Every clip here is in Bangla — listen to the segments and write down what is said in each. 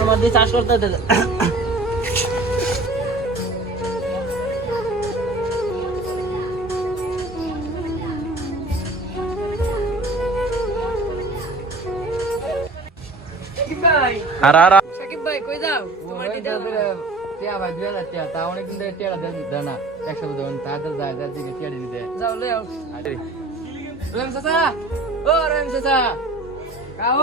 আমার দিয়ে চাষ করতে দে। আর আর সাকিব ভাই কই যাও? তোমার যাও টিয়া ভাই দুই হাজার টিয়া তা অনেকদিন ধরে টিয়াটা দেন দেয় না। একশো দেন তাদের যায় যার দিকে টিয়া দিতে। যাও লই আও। রহিম চাচা ও রহিম চাচা। কাও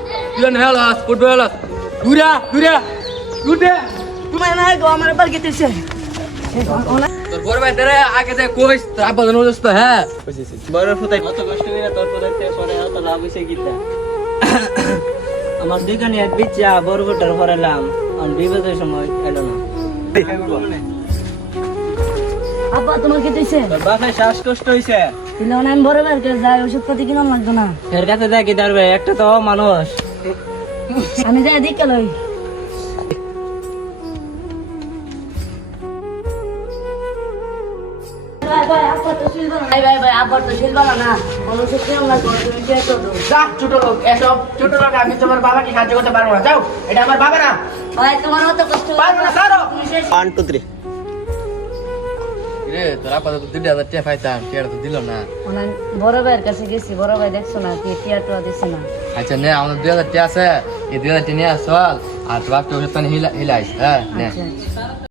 গো আমার বার গেতেছে। তোর বড় ভাই তোরে আগে যে কইস তোর আব্বা দোস্ত হ্যাঁ? বড় ফুটাই। কত কষ্ট করে তোর থেকে পরে এত লাভ হয়েছে গীতা। আমার দুইখানে এক বিচ্ছা বড় পরেলাম আর বিপদের সময় এলো না। আব্বা তোমার গেতেছে? তোর বাসায় শ্বাসকষ্ট হয়েছে দিলে আমি বড় বার করে যাই ওষুধ পাতি কিনা লাগতো না। এর কাছে কি ধরবে একটা তো মানুষ আমি যাই দিকে লই। ভাই ভাই আব্বা তো শিলবা না ভাই ভাই ভাই আব্বা তো শিলবা না। কোন ওষুধ কিনা লাগতো না, তুমি কে তো দাও যা ছোট লোক এসব ছোট লোক আমি তোমার বাবাকে সাহায্য করতে পারব না। যাও এটা আমার বাবা না। ভাই তোমার অত কষ্ট পারব না ছাড়ো। ওয়ান টু থ্রি রে তোর আব্বা তো দুই হাজার টিয়া পাইতাম তো দিল না। মানে বড় ভাইয়ের কাছে গেছি বড় ভাই দেখছ না কি টিয়া টুয়া দিছে না। আচ্ছা নে আমাদের দুই হাজার টিয়া আছে এই দুই হাজার টিয়া নিয়ে চল। আর তোর বাপকে ওষুধ পানি হিলা হিলাইস হ্যাঁ নে।